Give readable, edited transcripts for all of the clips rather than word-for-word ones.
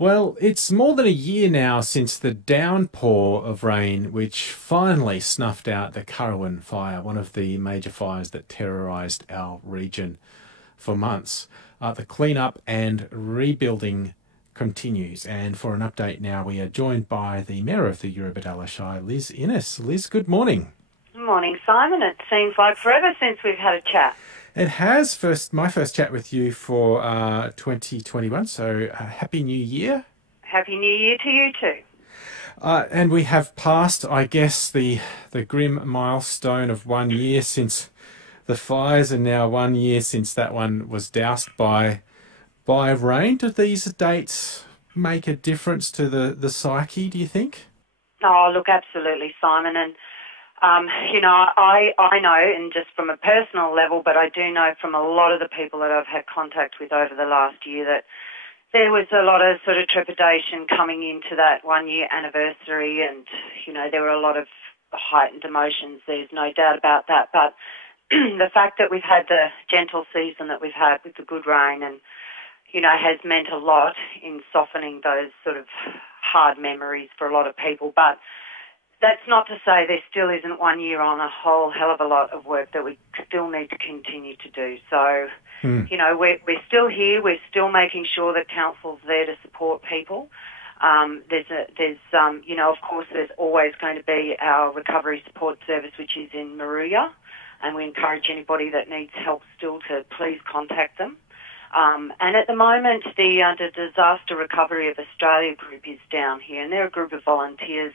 Well, it's more than a year now since the downpour of rain, which finally snuffed out the Currowan fire, one of the major fires that terrorised our region for months. The cleanup and rebuilding continues. And for an update now, we are joined by the Mayor of the Eurobodalla Shire, Liz Innes. Liz, good morning. Good morning, Simon. It seems like forever since we've had a chat. It has. My first chat with you for 2021, so Happy New Year. Happy New Year to you too. And we have passed, I guess, the grim milestone of 1 year since the fires, and now 1 year since that one was doused by rain. Do these dates make a difference to the psyche, do you think? Oh, look, absolutely, Simon. And I know, and just from a personal level, but I do know from a lot of the people that I've had contact with over the last year that there was a lot of sort of trepidation coming into that 1 year anniversary, and, there were a lot of heightened emotions. There's no doubt about that. But the fact that we've had the gentle season that we've had with the good rain and, has meant a lot in softening those sort of hard memories for a lot of people. But that's not to say there still isn't 1 year on a whole hell of a lot of work that we still need to continue to do. So, we're still here. We're still making sure that council's there to support people. Of course, there's always going to be our recovery support service, which is in Moruya, and we encourage anybody that needs help still to please contact them. And at the moment, the Disaster Recovery of Australia group is down here, and they're a group of volunteers.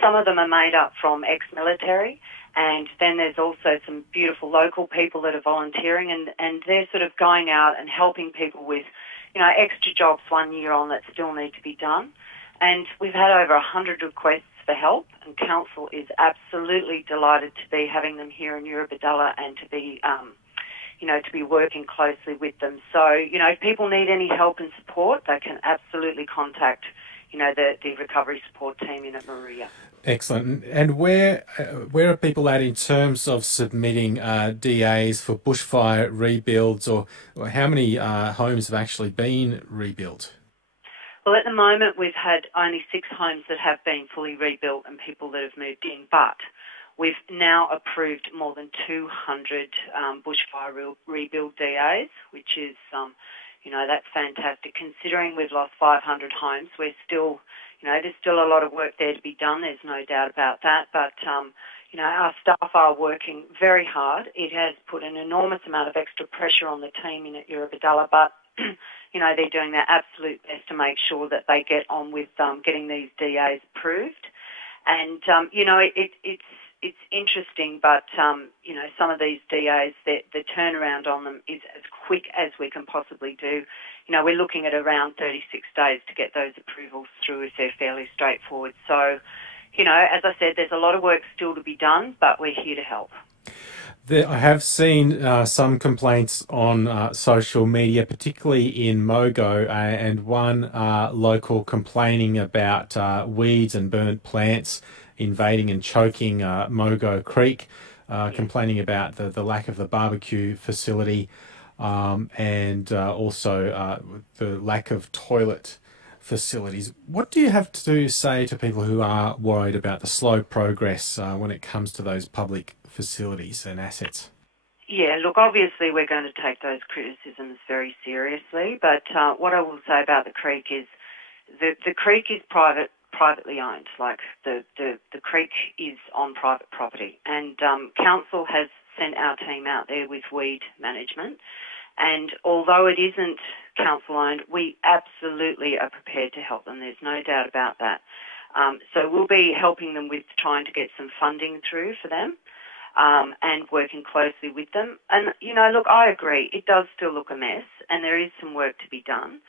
Some of them are made up from ex-military, and then there's also some beautiful local people that are volunteering, and they're sort of going out and helping people with, extra jobs 1 year on that still need to be done. And we've had over 100 requests for help, and council is absolutely delighted to be having them here in Eurobodalla and to be working closely with them. So, if people need any help and support, they can absolutely contact the recovery support team in at Moruya. Excellent. And where are people at in terms of submitting DAs for bushfire rebuilds, or how many homes have actually been rebuilt? Well, at the moment, we've had only 6 homes that have been fully rebuilt and people that have moved in, but we've now approved more than 200 bushfire rebuild DAs, which is that's fantastic. Considering we've lost 500 homes, we're still, there's still a lot of work there to be done. There's no doubt about that. But, our staff are working very hard. It has put an enormous amount of extra pressure on the team in at Eurobodalla, but, they're doing their absolute best to make sure that they get on with getting these DAs approved. And, it's interesting, but, some of these DAs, the turnaround on them is as quick as we can possibly do. We're looking at around 36 days to get those approvals through if they're fairly straightforward. So, as I said, there's a lot of work still to be done, but we're here to help. I have seen some complaints on social media, particularly in Mogo, and one local complaining about weeds and burnt plants invading and choking Mogo Creek, complaining about the lack of the barbecue facility and also the lack of toilet facilities. What do you have to say to people who are worried about the slow progress when it comes to those public facilities and assets? Yeah, look, obviously we're going to take those criticisms very seriously, but what I will say about the creek is the creek is privately owned. Like the creek is on private property, and council has sent our team out there with weed management, and although it isn't council owned, we absolutely are prepared to help them. There's no doubt about that. So we'll be helping them with trying to get some funding through for them and working closely with them. And, look, I agree, it does still look a mess and there is some work to be done.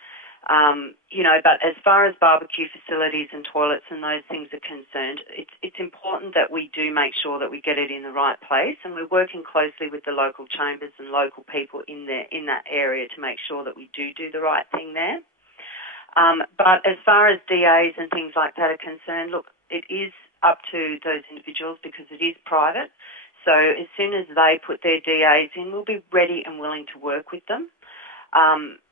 But as far as barbecue facilities and toilets and those things are concerned, it's important that we do make sure that we get it in the right place, and we're working closely with the local chambers and local people in that area to make sure that we do the right thing there. But as far as DAs and things like that are concerned, look, it is up to those individuals because it is private. So as soon as they put their DAs in, we'll be ready and willing to work with them.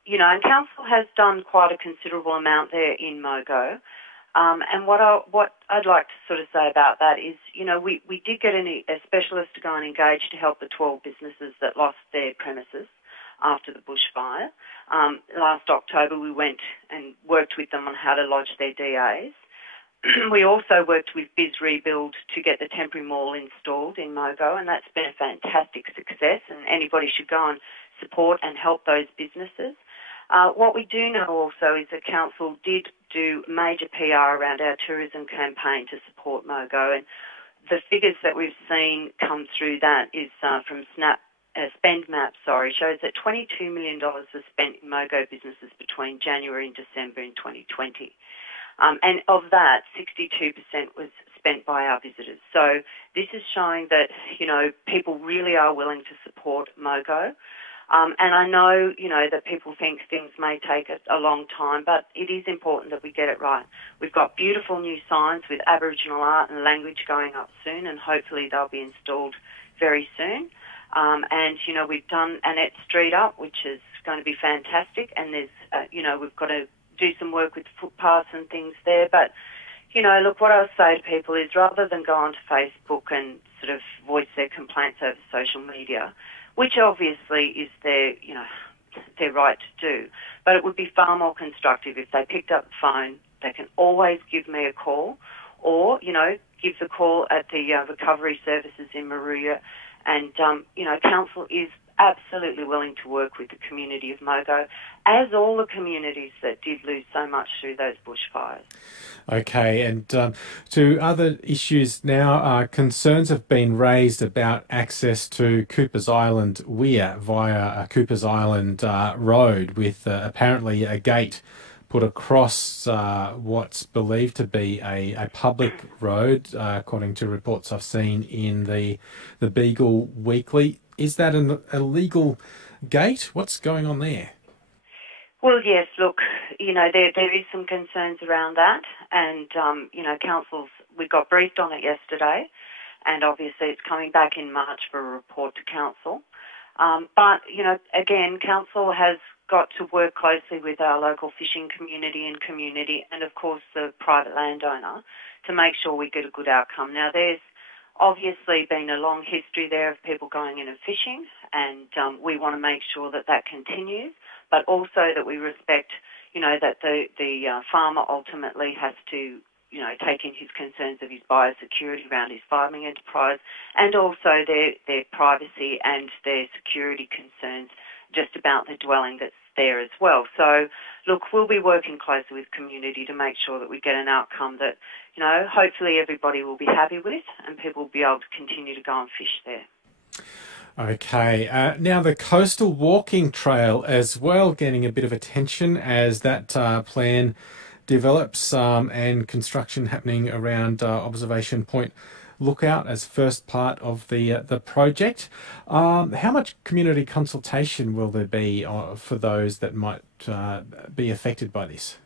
and council has done quite a considerable amount there in Mogo. And what I'd like to sort of say about that is, we did get a specialist to go and engage to help the 12 businesses that lost their premises after the bushfire. Last October, we went and worked with them on how to lodge their DAs. We also worked with Biz Rebuild to get the temporary mall installed in Mogo, and that's been a fantastic success, and anybody should go and support and help those businesses. What we do know also is that council did do major PR around our tourism campaign to support Mogo, and the figures that we've seen come through that is from SpendMap, shows that $22 million was spent in Mogo businesses between January and December in 2020. And of that, 62% was spent by our visitors. So this is showing that, people really are willing to support Mogo. And I know, that people think things may take a long time, but it is important that we get it right. We've got beautiful new signs with Aboriginal art and language going up soon, and hopefully they'll be installed very soon. And, we've done Annette Street up, which is going to be fantastic, and there's, we've got to do some work with footpaths and things there. But, look, what I'll say to people is rather than go onto Facebook and sort of voice their complaints over social media, which obviously is their right to do, but it would be far more constructive if they picked up the phone. They can always give me a call or, give the call at the recovery services in Moruya. And, council is absolutely willing to work with the community of Mogo, as all the communities that did lose so much through those bushfires. Okay, and to other issues now, concerns have been raised about access to Coopers Island Weir via Coopers Island Road, with apparently a gate put across what's believed to be a public road, according to reports I've seen in the Beagle Weekly. Is that an illegal gate? What's going on there? Well, yes, look, there is some concerns around that, and, councils, we got briefed on it yesterday, and obviously it's coming back in March for a report to council. But, again, council has got to work closely with our local fishing community, and of course the private landowner to make sure we get a good outcome. Now, there's obviously been a long history there of people going in and fishing, and we want to make sure that that continues, but also that we respect, that the farmer ultimately has to, take in his concerns of his biosecurity around his farming enterprise, and also their privacy and their security concerns just about the dwelling that's there as well. So, look, we'll be working closely with community to make sure that we get an outcome that, hopefully everybody will be happy with and people will be able to continue to go and fish there. Okay, now the coastal walking trail as well getting a bit of attention as that plan develops and construction happening around Observation Point Lookout as first part of the project. How much community consultation will there be for those that might be affected by this?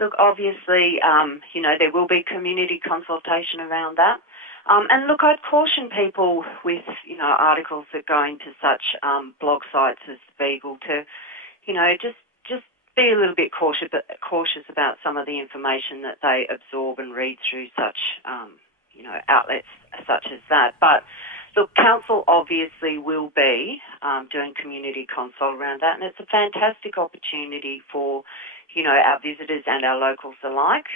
Look, obviously, there will be community consultation around that. And look, I'd caution people with, articles that go into such blog sites as Beagle to, just be a little bit cautious about some of the information that they absorb and read through such, outlets such as that. But look, council obviously will be doing community consult around that, and it's a fantastic opportunity for, our visitors and our locals alike.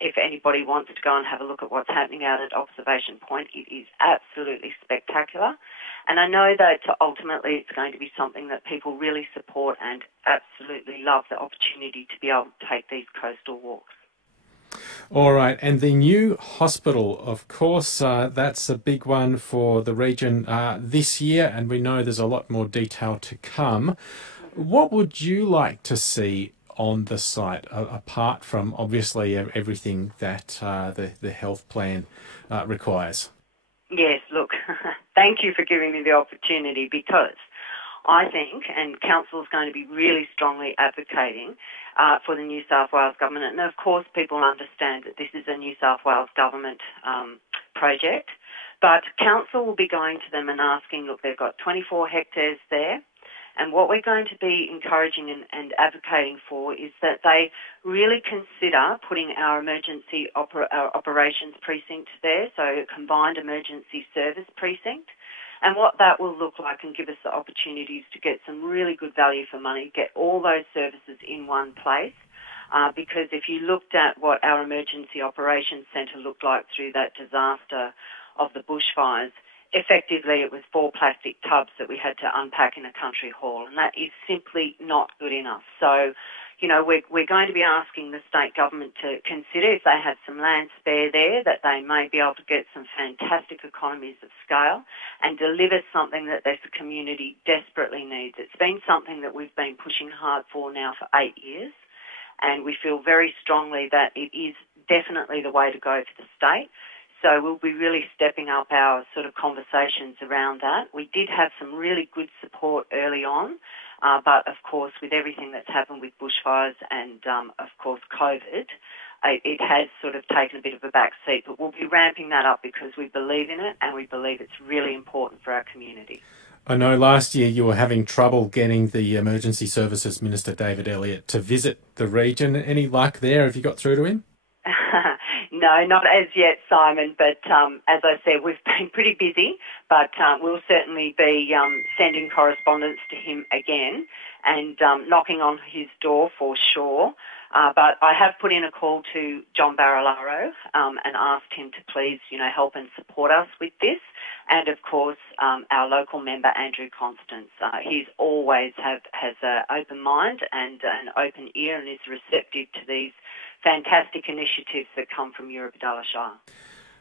If anybody wants to go and have a look at what's happening out at Observation Point, it is absolutely spectacular. And I know that ultimately it's going to be something that people really support and absolutely love the opportunity to be able to take these coastal walks. All right, and the new hospital, of course, that's a big one for the region this year, and we know there's a lot more detail to come. What would you like to see on the site, apart from obviously everything that the health plan requires? Yes, look, thank you for giving me the opportunity, because I think, and council is going to be really strongly advocating for the New South Wales government, and of course people understand that this is a New South Wales government project, but council will be going to them and asking, look, they've got 24 hectares there, And what we're going to be encouraging and advocating for is that they really consider putting our emergency operations precinct there, so a combined emergency service precinct, and what that will look like and give us the opportunities to get some really good value for money, get all those services in one place. Because if you looked at what our emergency operations centre looked like through that disaster of the bushfires, effectively it was 4 plastic tubs that we had to unpack in a country hall, and that is simply not good enough. So, you know, we're going to be asking the state government to consider, if they have some land spare there, that they may be able to get some fantastic economies of scale and deliver something that this community desperately needs. It's been something that we've been pushing hard for now for 8 years, and we feel very strongly that it is definitely the way to go for the state. So we'll be really stepping up our sort of conversations around that. We did have some really good support early on, but of course with everything that's happened with bushfires and of course COVID, it has sort of taken a bit of a back seat. But we'll be ramping that up because we believe in it and we believe it's really important for our community. I know last year you were having trouble getting the Emergency Services Minister, David Elliott, to visit the region. Any luck there? Have you got through to him? No, not as yet, Simon, but as I said, we've been pretty busy, but we'll certainly be sending correspondence to him again and knocking on his door for sure. But I have put in a call to John Barilaro and asked him to please, you know, help and support us with this. And of course, our local member, Andrew Constance, he's always has an open mind and an open ear and is receptive to these fantastic initiatives that come from Eurobodalla Shire.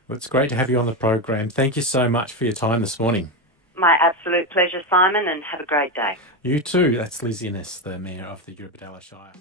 Well, it's great to have you on the program. Thank you so much for your time this morning. My absolute pleasure, Simon, and have a great day. You too. That's Liz Innes, the Mayor of the Eurobodalla Shire.